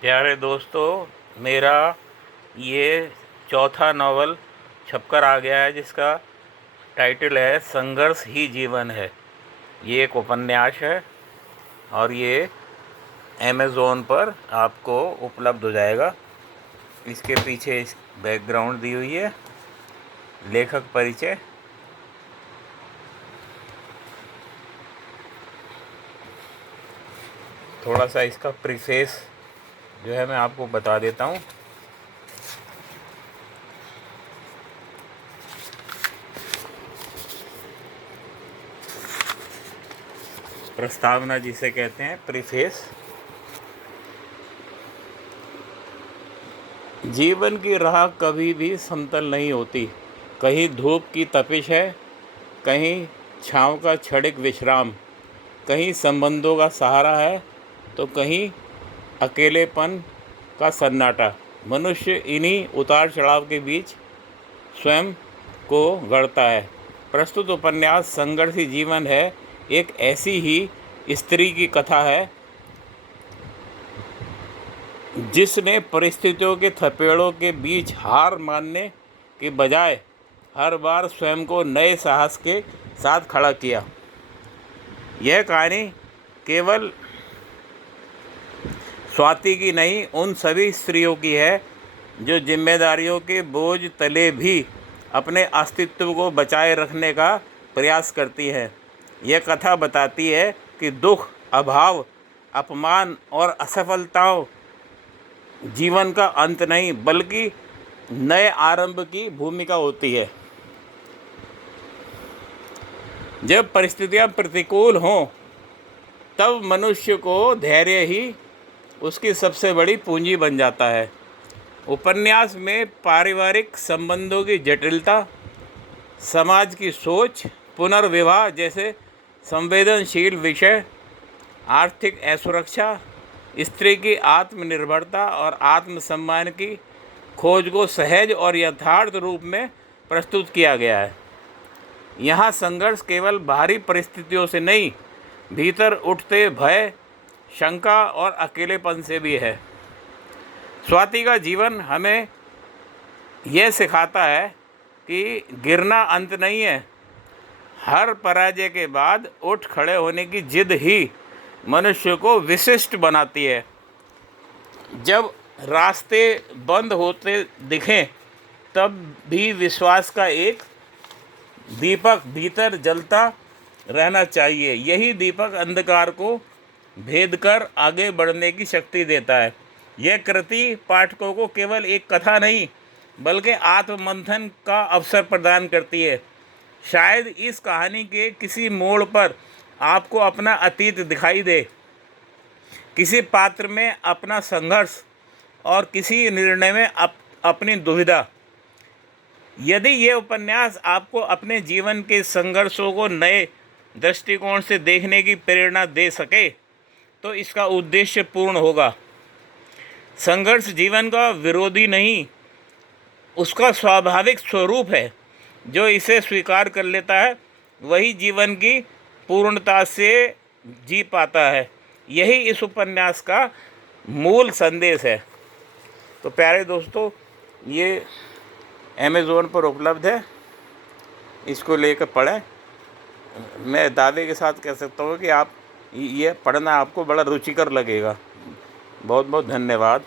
प्यारे दोस्तों, मेरा ये चौथा नावल छपकर आ गया है, जिसका टाइटल है संघर्ष ही जीवन है। ये एक उपन्यास है और ये अमेज़ॉन पर आपको उपलब्ध हो जाएगा। इसके पीछे बैकग्राउंड दी हुई है, लेखक परिचय। थोड़ा सा इसका प्रीफेस जो है मैं आपको बता देता हूँ। प्रस्तावना जिसे कहते हैं, प्रीफेस। जीवन की राह कभी भी समतल नहीं होती। कहीं धूप की तपिश है, कहीं छाँव का क्षणिक विश्राम, कहीं संबंधों का सहारा है तो कहीं अकेलेपन का सन्नाटा। मनुष्य इन्हीं उतार चढ़ाव के बीच स्वयं को गढ़ता है। प्रस्तुत उपन्यास संघर्षी जीवन है, एक ऐसी ही स्त्री की कथा है जिसने परिस्थितियों के थपेड़ों के बीच हार मानने के बजाय हर बार स्वयं को नए साहस के साथ खड़ा किया। यह कहानी केवल स्वाति की नहीं, उन सभी स्त्रियों की है जो जिम्मेदारियों के बोझ तले भी अपने अस्तित्व को बचाए रखने का प्रयास करती हैं। यह कथा बताती है कि दुख, अभाव, अपमान और असफलताओं जीवन का अंत नहीं, बल्कि नए आरंभ की भूमिका होती है। जब परिस्थितियां प्रतिकूल हों तब मनुष्य को धैर्य ही उसकी सबसे बड़ी पूंजी बन जाता है। उपन्यास में पारिवारिक संबंधों की जटिलता, समाज की सोच, पुनर्विवाह जैसे संवेदनशील विषय, आर्थिक असुरक्षा, स्त्री की आत्मनिर्भरता और आत्मसम्मान की खोज को सहज और यथार्थ रूप में प्रस्तुत किया गया है। यहाँ संघर्ष केवल बाहरी परिस्थितियों से नहीं, भीतर उठते भय, शंका और अकेलेपन से भी है। स्वाति का जीवन हमें यह सिखाता है कि गिरना अंत नहीं है। हर पराजय के बाद उठ खड़े होने की जिद ही मनुष्य को विशिष्ट बनाती है। जब रास्ते बंद होते दिखें तब भी विश्वास का एक दीपक भीतर जलता रहना चाहिए। यही दीपक अंधकार को भेद कर आगे बढ़ने की शक्ति देता है। यह कृति पाठकों को केवल एक कथा नहीं, बल्कि आत्ममंथन का अवसर प्रदान करती है। शायद इस कहानी के किसी मोड़ पर आपको अपना अतीत दिखाई दे, किसी पात्र में अपना संघर्ष और किसी निर्णय में अपनी दुविधा। यदि यह उपन्यास आपको अपने जीवन के संघर्षों को नए दृष्टिकोण से देखने की प्रेरणा दे सके तो इसका उद्देश्य पूर्ण होगा। संघर्ष जीवन का विरोधी नहीं, उसका स्वाभाविक स्वरूप है। जो इसे स्वीकार कर लेता है वही जीवन की पूर्णता से जी पाता है। यही इस उपन्यास का मूल संदेश है। तो प्यारे दोस्तों, ये अमेज़ॉन पर उपलब्ध है, इसको लेकर पढ़ें। मैं दावे के साथ कह सकता हूँ कि आप ये पढ़ना आपको बड़ा रुचिकर लगेगा। बहुत बहुत धन्यवाद।